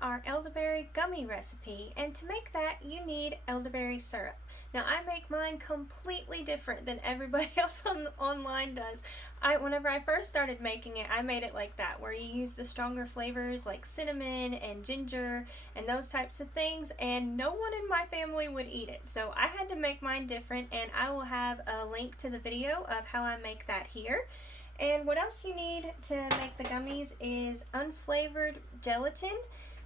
our elderberry gummy recipe, and to make that you need elderberry syrup. Now I make mine completely different than everybody else online does. Whenever I first started making it, I made it like that, where you use the stronger flavors like cinnamon and ginger and those types of things, and no one in my family would eat it. So I had to make mine different, and I will have a link to the video of how I make that here. And what else you need to make the gummies is unflavored gelatin.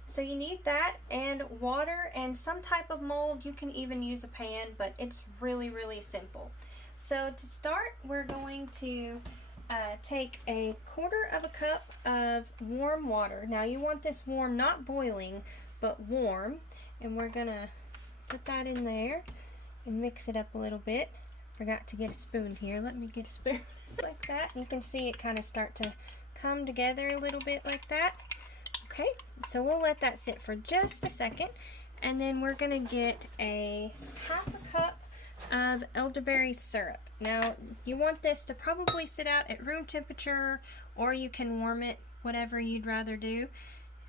So you need that and water and some type of mold. You can even use a pan, but it's really, really simple. So to start, we're going to take a 1/4 cup of warm water. Now you want this warm, not boiling, but warm. And we're gonna put that in there and mix it up a little bit. Forgot to get a spoon here. Let me get a spoon. Like that. You can see it kind of start to come together a little bit like that. Okay, so we'll let that sit for just a second, and then we're gonna get a 1/2 cup of elderberry syrup. Now you want this to probably sit out at room temperature, or you can warm it, whatever you'd rather do.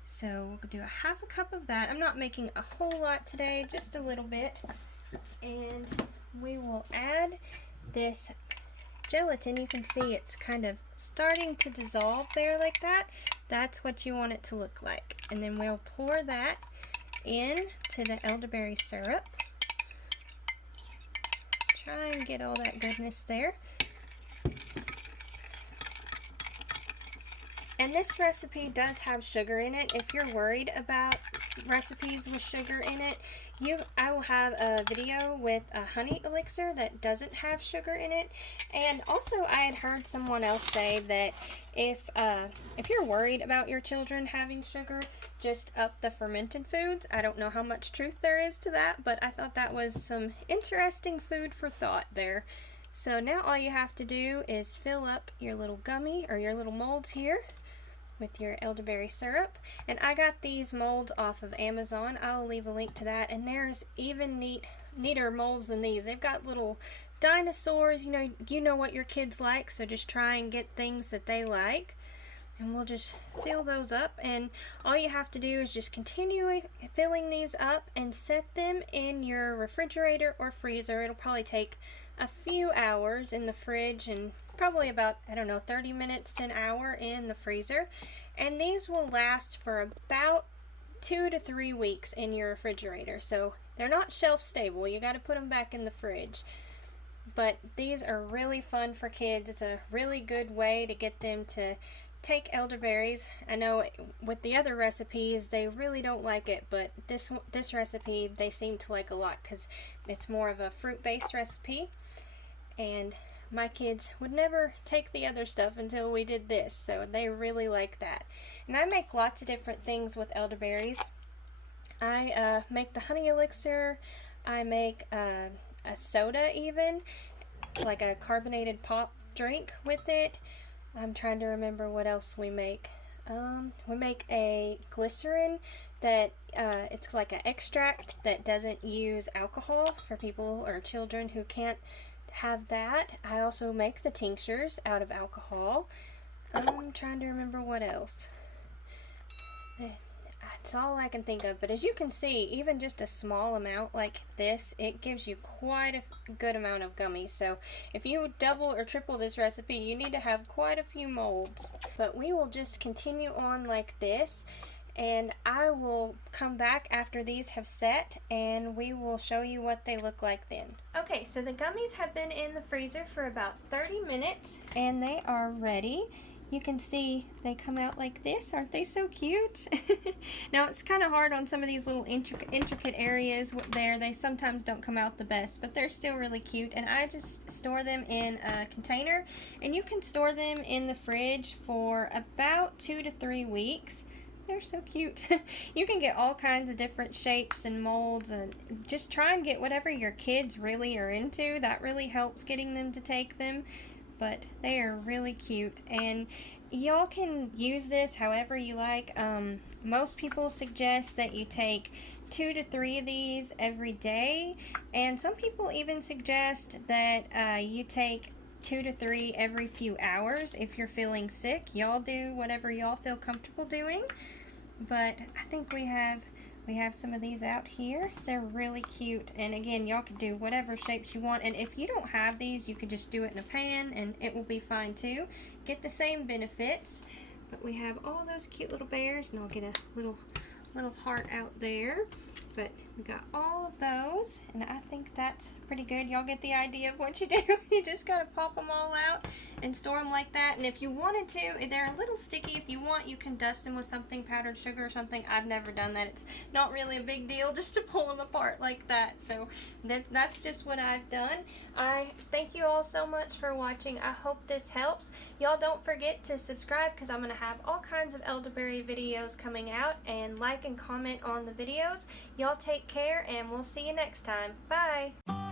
So we'll do a 1/2 cup of that. I'm not making a whole lot today, just a little bit. And we will add this gelatin. You can see it's kind of starting to dissolve there like that. That's what you want it to look like. And then we'll pour that in to the elderberry syrup. Try and get all that goodness there. And this recipe does have sugar in it. If you're worried about recipes with sugar in it, I will have a video with a honey elixir that doesn't have sugar in it. And also I had heard someone else say that if you're worried about your children having sugar, just up the fermented foods. I don't know how much truth there is to that, but I thought that was some interesting food for thought there. So now all you have to do is fill up your little gummy or your little molds here with your elderberry syrup. And I got these molds off of Amazon. I'll leave a link to that. And there's even neater molds than these. They've got little dinosaurs. You know what your kids like, so just try and get things that they like. And we'll just fill those up, and all you have to do is just continue filling these up and set them in your refrigerator or freezer. It'll probably take a few hours in the fridge and probably about, I don't know, 30 minutes to an hour in the freezer. And these will last for about 2 to 3 weeks in your refrigerator. So they're not shelf stable. You got to put them back in the fridge. But these are really fun for kids. It's a really good way to get them to take elderberries. I know with the other recipes they really don't like it, but this recipe they seem to like a lot because it's more of a fruit-based recipe. And my kids would never take the other stuff until we did this, so they really like that. And I make lots of different things with elderberries. I make the honey elixir. I make a soda, even like a carbonated pop drink with it. I'm trying to remember what else we make. We make a glycerin that it's like an extract that doesn't use alcohol for people or children who can't have that. I also make the tinctures out of alcohol. I'm trying to remember what else. That's all I can think of. But as you can see, even just a small amount like this, it gives you quite a good amount of gummies. So if you double or triple this recipe, you need to have quite a few molds. But we will just continue on like this, and I will come back after these have set and we will show you what they look like then. Okay, so the gummies have been in the freezer for about 30 minutes and they are ready. You can see they come out like this. Aren't they so cute? Now it's kind of hard on some of these little intricate areas there. They sometimes don't come out the best, but they're still really cute. And I just store them in a container, and you can store them in the fridge for about 2 to 3 weeks. They're so cute. You can get all kinds of different shapes and molds, and just try and get whatever your kids really are into. That really helps getting them to take them. But they are really cute, and y'all can use this however you like. Most people suggest that you take 2 to 3 of these every day, and some people even suggest that you take 2 to 3 every few hours if you're feeling sick. Y'all do whatever y'all feel comfortable doing. but I think we have some of these out here. They're really cute, and again, y'all can do whatever shapes you want, and if you don't have these, you can just do it in a pan and it will be fine too. Get the same benefits. But we have all those cute little bears, and I'll get a little heart out there. But we got all of those, and I think that's pretty good. Y'all get the idea of what you do. You just gotta pop them all out and store them like that. And if you wanted to, they're a little sticky. If you want, you can dust them with something, powdered sugar or something. I've never done that. It's not really a big deal just to pull them apart like that. So that's just what I've done. I thank you all so much for watching. I hope this helps. Y'all don't forget to subscribe, because I'm going to have all kinds of elderberry videos coming out, and like and comment on the videos. Y'all take care, and we'll see you next time. Bye!